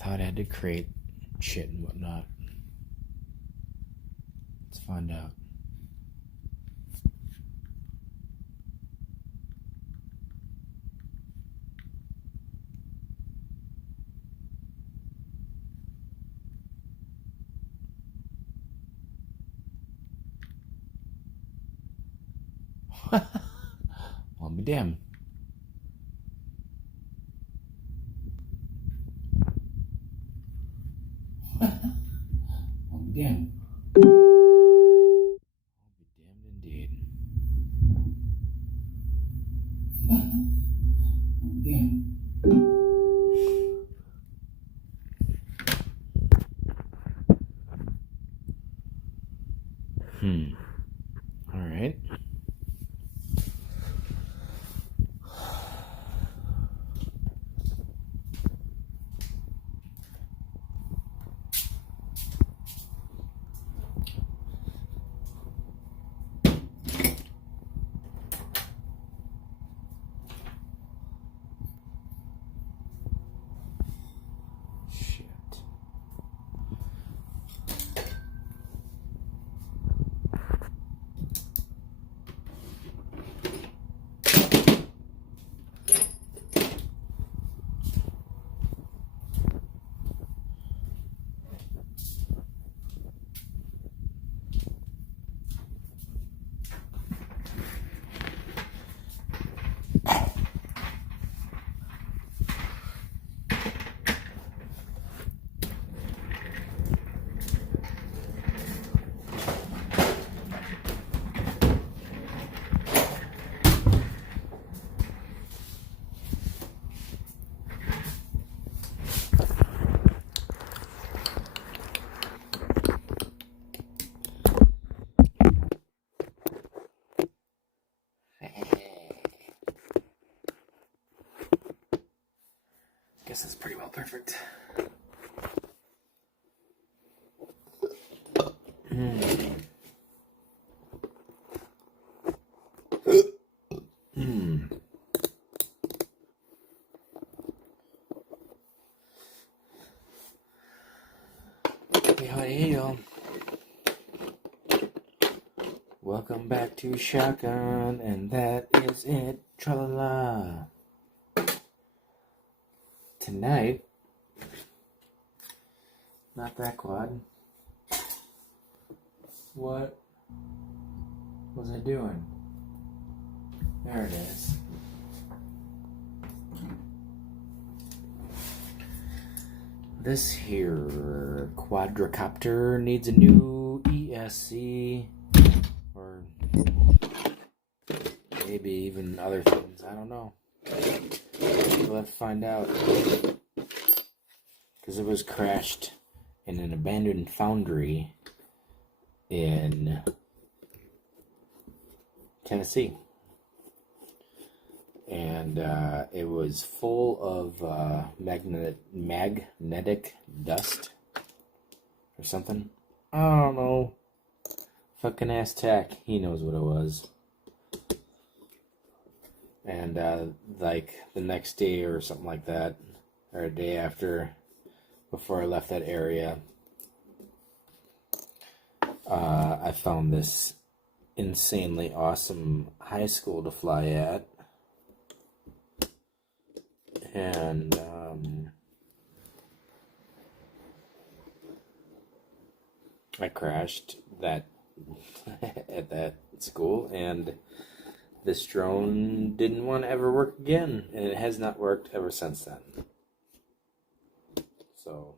thought I had to create shit and whatnot. Let's find out. I'll be damned. I'll be damned. I'll be damned indeed. I'll be damned. All right. Guess that's pretty well perfect. Hey, y'all. Welcome back to Shotgun, and that is it. Tra-la-la. Tonight, not that quad. What was I doing? There it is. This here quadricopter needs a new ESC, or maybe even other things. I don't know. We'll have to find out. Because it was crashed in an abandoned foundry in Tennessee. And it was full of magnetic dust or something. I don't know. Fucking ass Tack. He knows what it was. And like the next day or something like that, or a day after, before I left that area, I found this insanely awesome high school to fly at. And I crashed that at that school, and this drone didn't want to ever work again, and it has not worked ever since then. So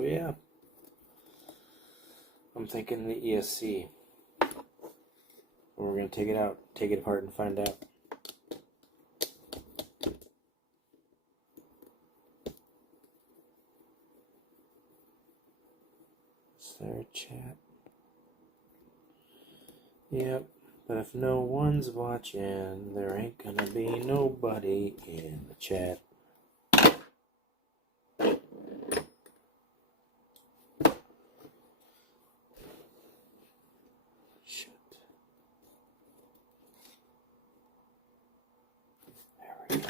yeah, I'm thinking the ESC. We're gonna take it out, take it apart, and find out. Is there a chat? Yep, but if no one's watching, there ain't gonna be nobody in the chat. Shit. There we go.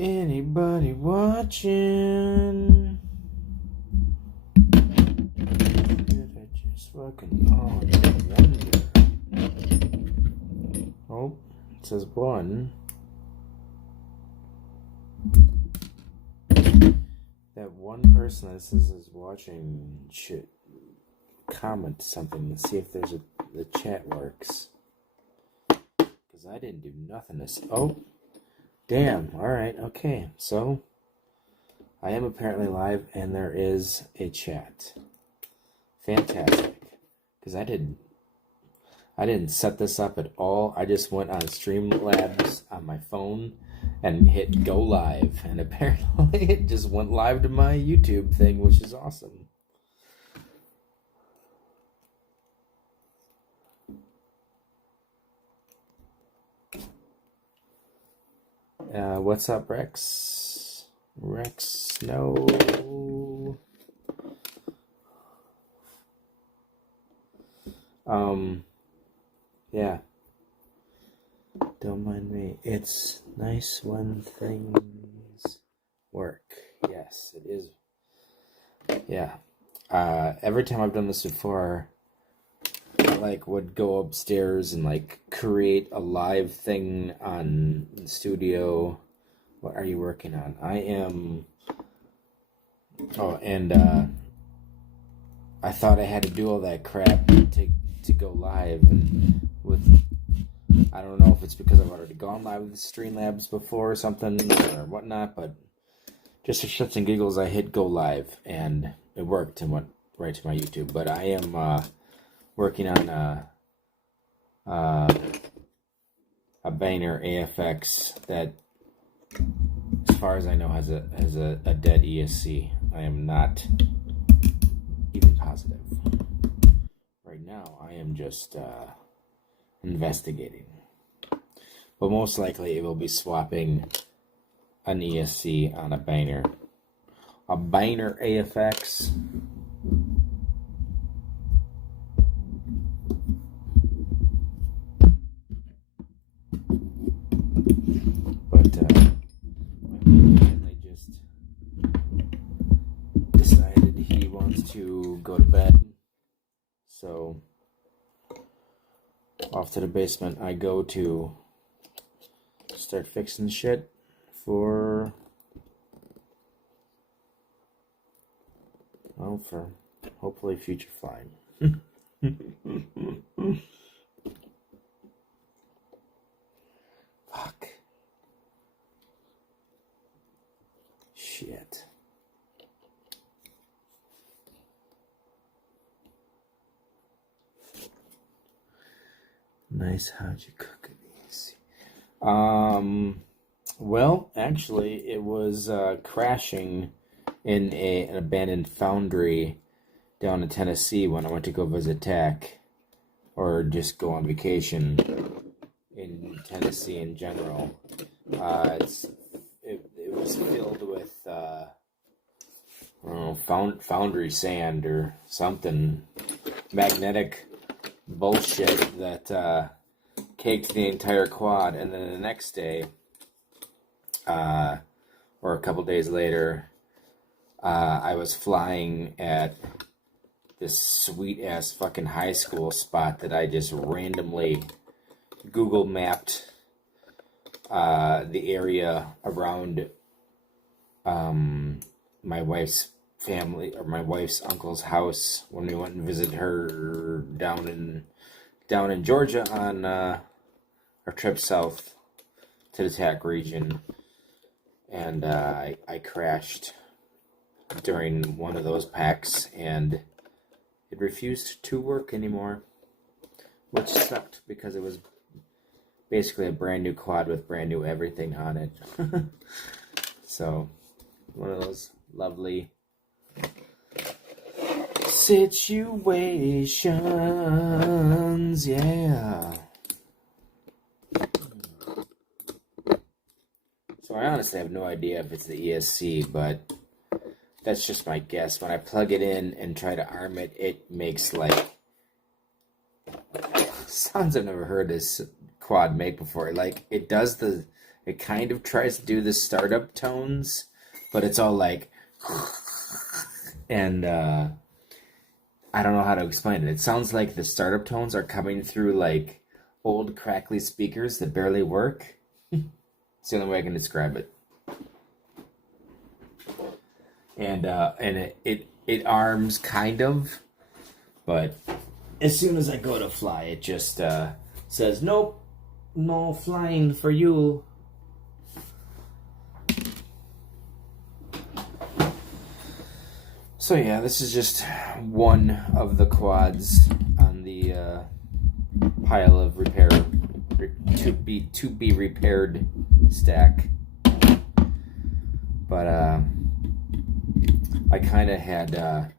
Anybody watching? Did I just fucking wonder? Oh, it says one. That one person that says is watching should comment something and see if the chat works. Because I didn't do nothing this. Oh, damn. All right. Okay. So I am apparently live, and there is a chat. Fantastic. Because I didn't set this up at all. I just went on Streamlabs on my phone and hit go live, and apparently it just went live to my YouTube thing, which is awesome. What's up, Rex? Rex, no. Yeah. Don't mind me. It's nice when things work. Yes, it is. Yeah. Every time I've done this before, I would go upstairs and create a live thing on the studio. What are you working on? I am. Oh, and I thought I had to do all that crap to go live, and I don't know if it's because I've already gone live with Streamlabs before or something or whatnot, but just for shits and giggles, I hit go live and it worked and went right to my YouTube. But I am working on a Banner AFX that, as far as I know, has a dead ESC. I am not even positive. Right now, I am just investigating. But most likely, it will be swapping an ESC on a Banner. A Banner AFX. But I just decided he wants to go to bed. So off to the basement I go to start fixing shit for hopefully future flying. Fuck. Shit. Nice. How'd you cook it? Easy. Well, actually, it was crashing in an abandoned foundry down in Tennessee when I went to go visit Tech, or just go on vacation in Tennessee in general. It was filled with foundry sand or something, magnetic bullshit that caked the entire quad. And then the next day, or a couple days later, I was flying at this sweet ass fucking high school spot that I just randomly Google mapped the area around my wife's family, or my wife's uncle's house, when we went and visited her down in Georgia on our trip south to the TAC region. and I crashed during one of those packs, and it refused to work anymore, which sucked because it was basically a brand new quad with brand new everything on it. So, one of those lovely situations, yeah. So I honestly have no idea if it's the ESC, but that's just my guess. When I plug it in and try to arm it, it makes like sounds I've never heard this quad make before. Like it kind of tries to do the startup tones, but it's all like, and I don't know how to explain it. It sounds like the startup tones are coming through like old crackly speakers that barely work. It's the only way I can describe it. And it arms kind of, but as soon as I go to fly, it just says nope, no flying for you. So yeah, this is just one of the quads on the pile of to be repaired stack. But I kind of had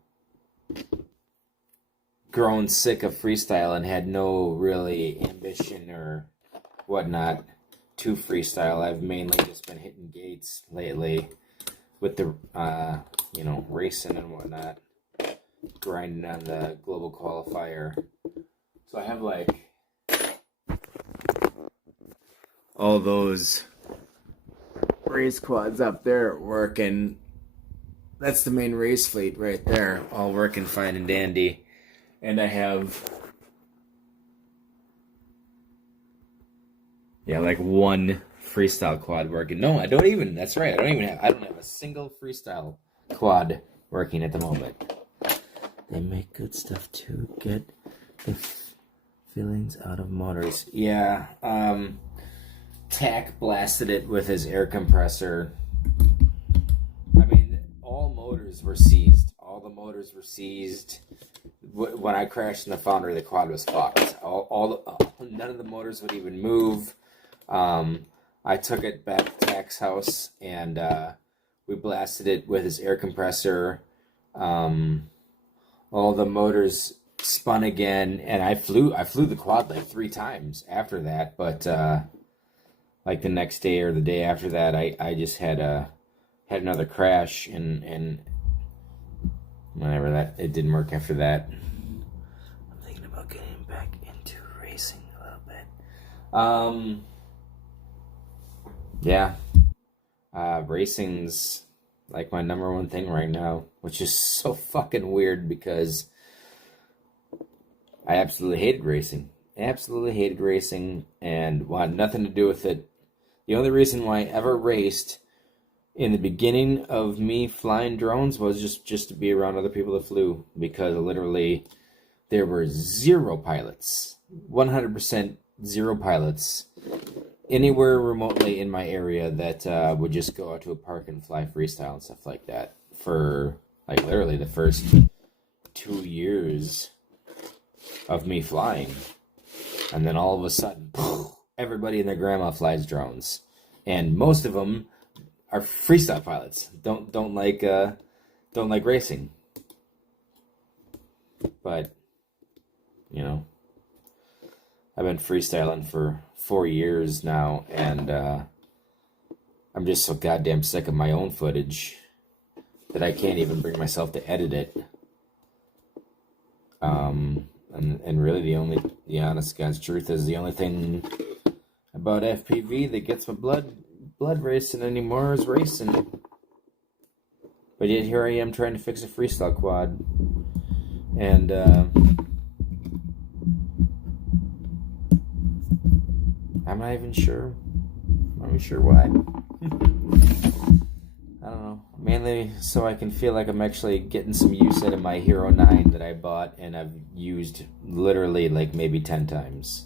grown sick of freestyle and had no really ambition or whatnot to freestyle. I've mainly just been hitting gates lately with the racing and whatnot, grinding on the global qualifier. So I have like all those race quads up there at work, and that's the main race fleet right there, all working fine and dandy. And I have like one freestyle quad working. No, I don't even. That's right. I don't have a single freestyle quad working at the moment. They make good stuff to get the feelings out of motors. Yeah, Tack blasted it with his air compressor. I mean, all motors were seized. All the motors were seized. When I crashed in the Foundry, the quad was fucked. None of the motors would even move. I took it back to Tack's house, and we blasted it with his air compressor. All the motors spun again, and I flew the quad like 3 times after that. But like the next day or the day after that, I just had another crash, and whenever it didn't work after that. I'm thinking about getting back into racing a little bit. Yeah. Racing's like my number one thing right now, which is so fucking weird because I absolutely hated racing. And wanted nothing to do with it. The only reason why I ever raced in the beginning of me flying drones was just to be around other people that flew, because literally there were 0 pilots, 100% 0 pilots anywhere remotely in my area that would just go out to a park and fly freestyle and stuff like that for like literally the first 2 years of me flying. And then all of a sudden, everybody and their grandma flies drones, and most of them are freestyle pilots. Don't like racing. But I've been freestyling for 4 years now, and I'm just so goddamn sick of my own footage that I can't even bring myself to edit it. And really the honest God's truth is the only thing about FPV that gets my blood racing anymore is racing. But yet here I am trying to fix a freestyle quad, and I'm not even sure why. I don't know. Mainly so I can feel like I'm actually getting some use out of my Hero 9 that I bought and I've used literally like maybe 10 times.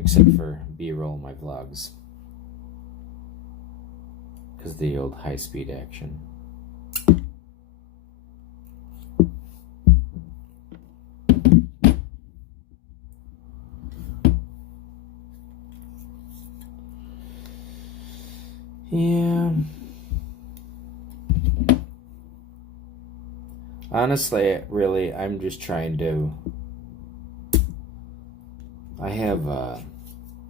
except for B-roll in my vlogs, because the old high-speed action. Yeah. Honestly, really, I'm just trying to...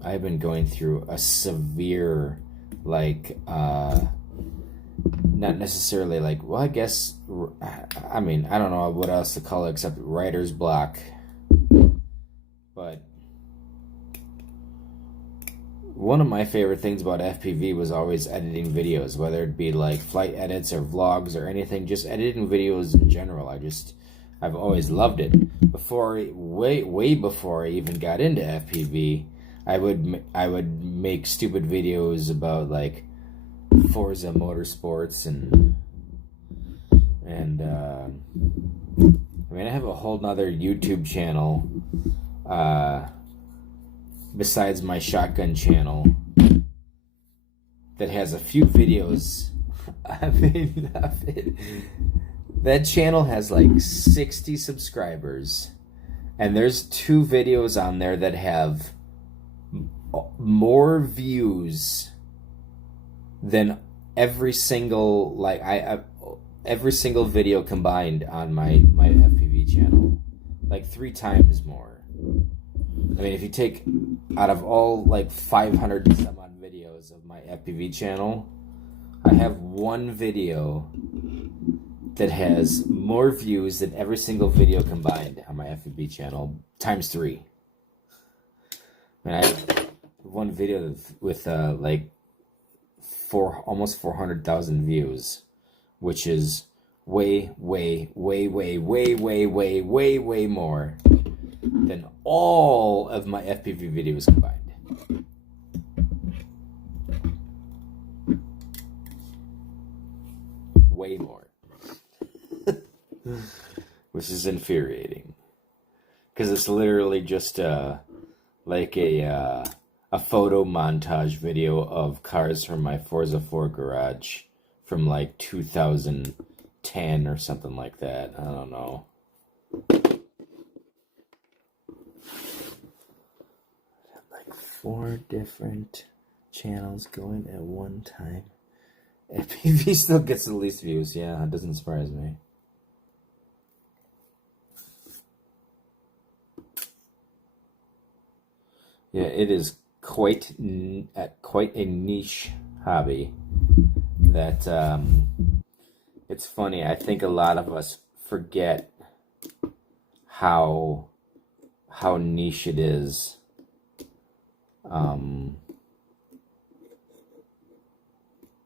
I've been going through a severe, like, not necessarily like, well, I guess, I mean, I don't know what else to call it except writer's block. But one of my favorite things about FPV was always editing videos, whether it be like flight edits or vlogs or anything, just editing videos in general. I've always loved it. Way before I even got into FPV, I would make stupid videos about like Forza Motorsports and I mean, I have a whole nother YouTube channel besides my shotgun channel that has a few videos. That channel has like 60 subscribers, and there's 2 videos on there that have more views than every single every single video combined on my FPV channel, like 3 times more. I mean, if you take out of all like 500 and some odd videos of my FPV channel, I have one video that has more views than every single video combined on my FPV channel, times 3. And I have one video with like almost 400,000 views, which is way more than all of my FPV videos combined. Way more. Which is infuriating, because it's literally just like a photo montage video of cars from my Forza 4 garage from like 2010 or something like that. I don't know. Like 4 different channels going at one time. FPV still gets the least views. Yeah, it doesn't surprise me. Yeah, it is quite a niche hobby. That it's funny. I think a lot of us forget how niche it is.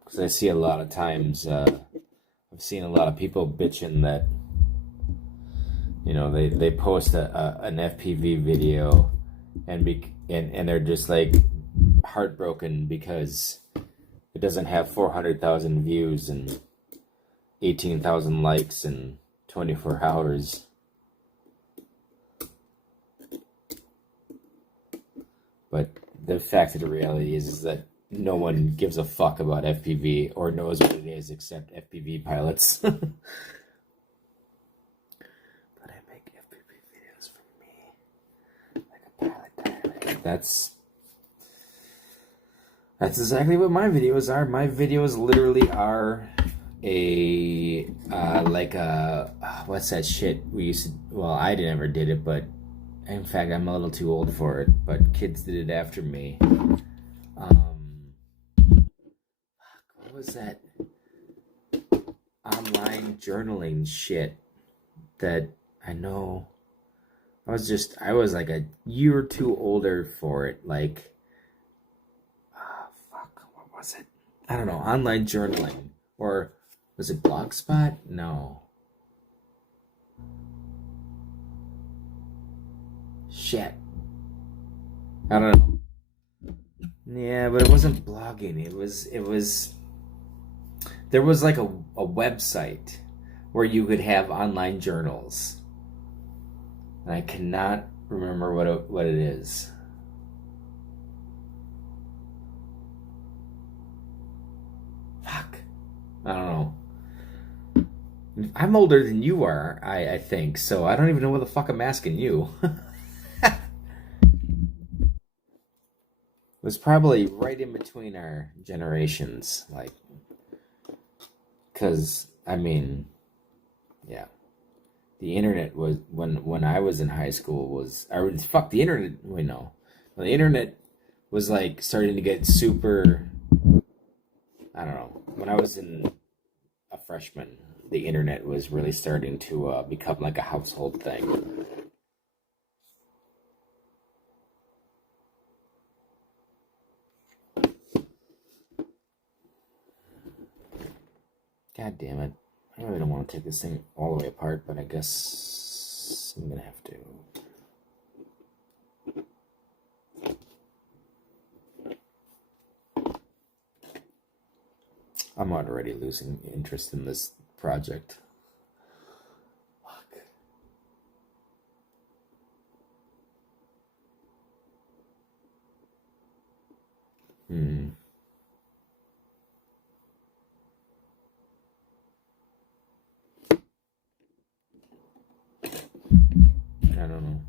Because I see a lot of times, I've seen a lot of people bitching that, you know, they post an FPV video and they're just like heartbroken because it doesn't have 400,000 views and 18,000 likes in 24 hours. But the fact of the reality is that no one gives a fuck about FPV or knows what it is except FPV pilots. But I make FPV videos for me, like a pilot diary. That's exactly what my videos are. My videos literally are what's that shit we used to, well, I never did it, but in fact I'm a little too old for it, but kids did it after me. What was that online journaling shit that I know I was like a year or two older for it, like what was it? I don't know, online journaling, or was it Blogspot? No. Shit. I don't know. Yeah, but it wasn't blogging. It was there was like a website where you could have online journals. And I cannot remember what it is. I'm older than you are, I think, so I don't even know what the fuck I'm asking you. It was probably right in between our generations, like, because, I mean, yeah. The internet was, when I was in high school, was, or fuck, the internet, wait, no. Well, the internet was, like, starting to get super, I don't know. When I was a freshman, the internet was really starting to become like a household thing. God damn it. I really don't want to take this thing all the way apart, but I guess I'm gonna have to. I'm already losing interest in this project. Fuck. Hmm. I don't know.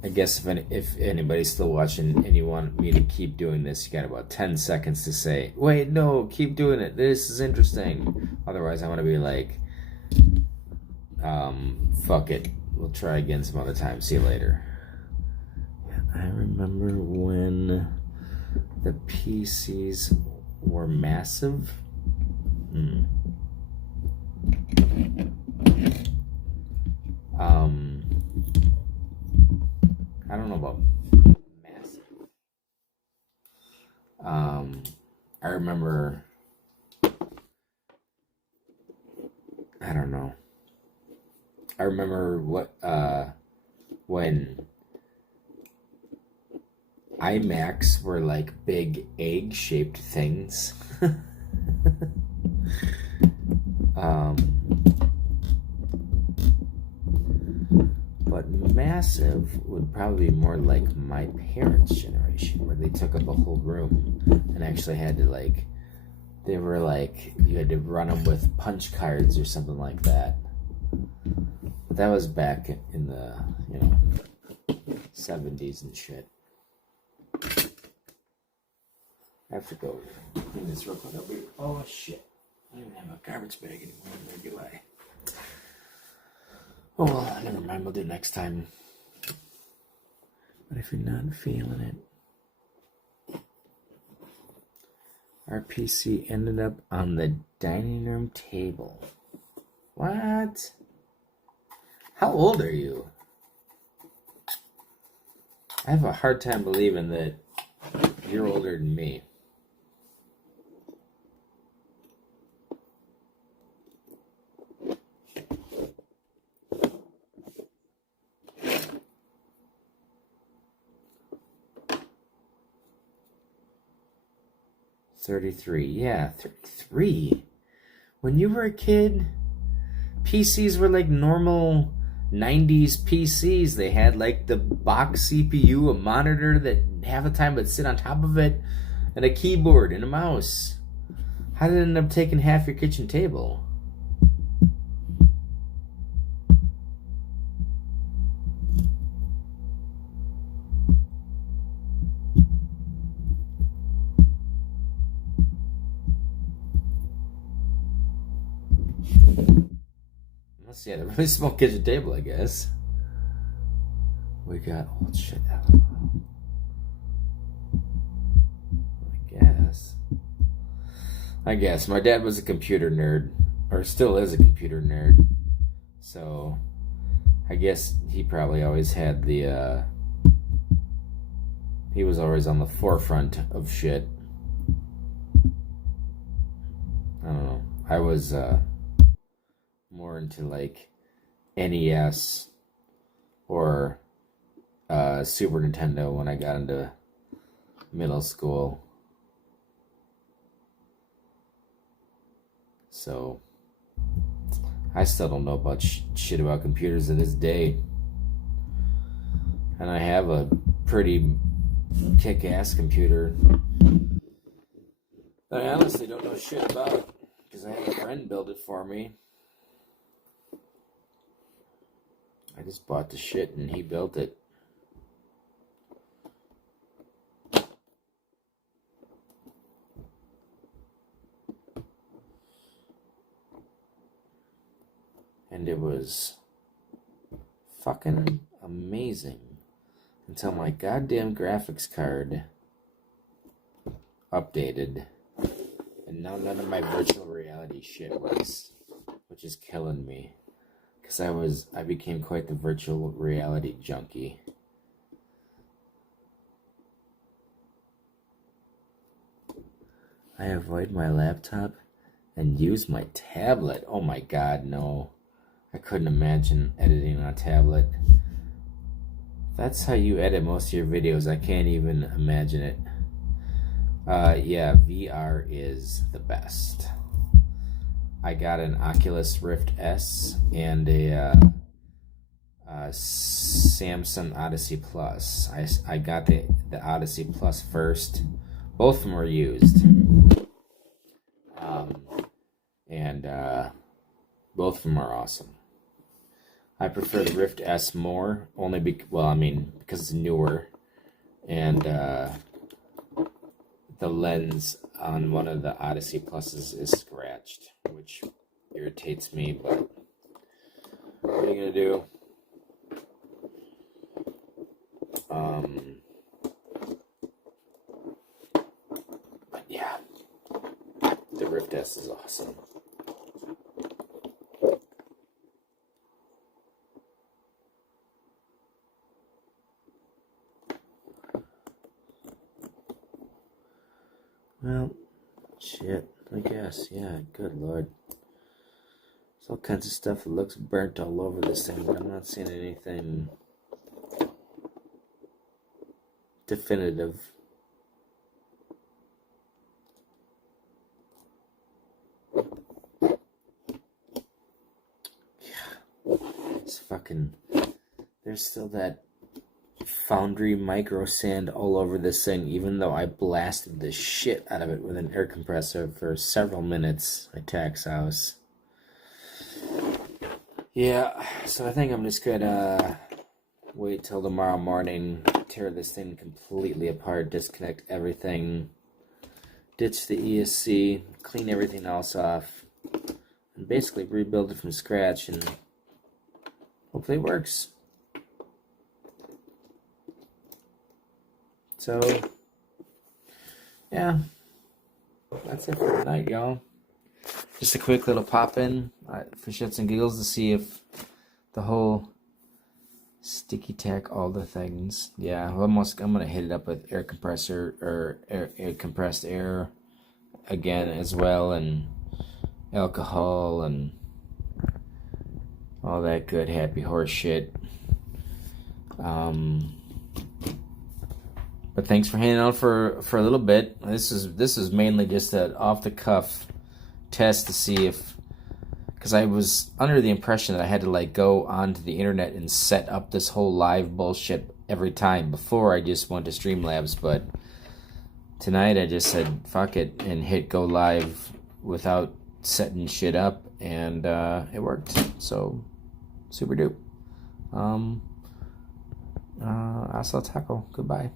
I guess if anybody's still watching and you want me to keep doing this, you got about 10 seconds to say, wait, no, keep doing it. This is interesting. Otherwise, I'm going to be like, fuck it. We'll try again some other time. See you later. Yeah, I remember when the PCs were massive. I don't know about massive. I remember. I don't know. I remember when iMacs were like big egg-shaped things. But massive would probably be more like my parents' generation, where they took up a whole room and actually had to like, they were like, you had to run them with punch cards or something like that. But that was back in the, 70s and shit. I have to go clean this real quick. Oh shit. I don't even have a garbage bag anymore. Where do I? Oh well, never mind. We'll do it next time. But if you're not feeling it, our PC ended up on the dining room table. What? How old are you? I have a hard time believing that you're older than me. $33. Yeah, 33. When you were a kid, PCs were like normal 90s PCs. They had like the box CPU, a monitor that half the time would sit on top of it, and a keyboard and a mouse. How did it end up taking half your kitchen table? Yeah, the really small kitchen table, I guess. We got old shit out. I guess. My dad was a computer nerd, or still is a computer nerd. So, I guess he probably always had he was always on the forefront of shit. I don't know. I was, more into like NES or Super Nintendo when I got into middle school. So I still don't know about shit about computers to this day. And I have a pretty kick-ass computer. that I honestly don't know shit about because I had a friend build it for me. I just bought the shit and he built it. And it was fucking amazing until my goddamn graphics card updated. And now none of my virtual reality shit works, which is killing me. Because I became quite the virtual reality junkie. I avoid my laptop and use my tablet. Oh my god, no. I couldn't imagine editing on a tablet. If that's how you edit most of your videos, I can't even imagine it. Yeah, VR is the best. I got an Oculus Rift S and a Samsung Odyssey Plus. I got the Odyssey Plus first. Both of them were used. And both of them are awesome. I prefer the Rift S more, only because it's newer, and the lens on one of the Odyssey Pluses is scratched, which irritates me, but what are you gonna do? But yeah, the Rift S is awesome. Well, shit, I guess, yeah, good lord. There's all kinds of stuff that looks burnt all over this thing, but I'm not seeing anything definitive. Yeah, it's fucking, there's still that Foundry micro sand all over this thing, even though I blasted the shit out of it with an air compressor for several minutes at Tack's house. Yeah, so I think I'm just gonna wait till tomorrow morning, tear this thing completely apart, disconnect everything, ditch the ESC, clean everything else off, and basically rebuild it from scratch, and hopefully it works. So, yeah, that's it for tonight, y'all. Just a quick little pop-in for shits and giggles to see if the whole sticky tack, all the things. Yeah, I'm gonna hit it up with air compressor or air compressed air again as well, and alcohol and all that good happy horse shit. But thanks for hanging out for a little bit. This is mainly just an off the cuff test to see if, because I was under the impression that I had to like go onto the internet and set up this whole live bullshit every time. Before I just went to Streamlabs, but tonight I just said fuck it and hit go live without setting shit up, and it worked. So super dupe. Hasta taco. Goodbye.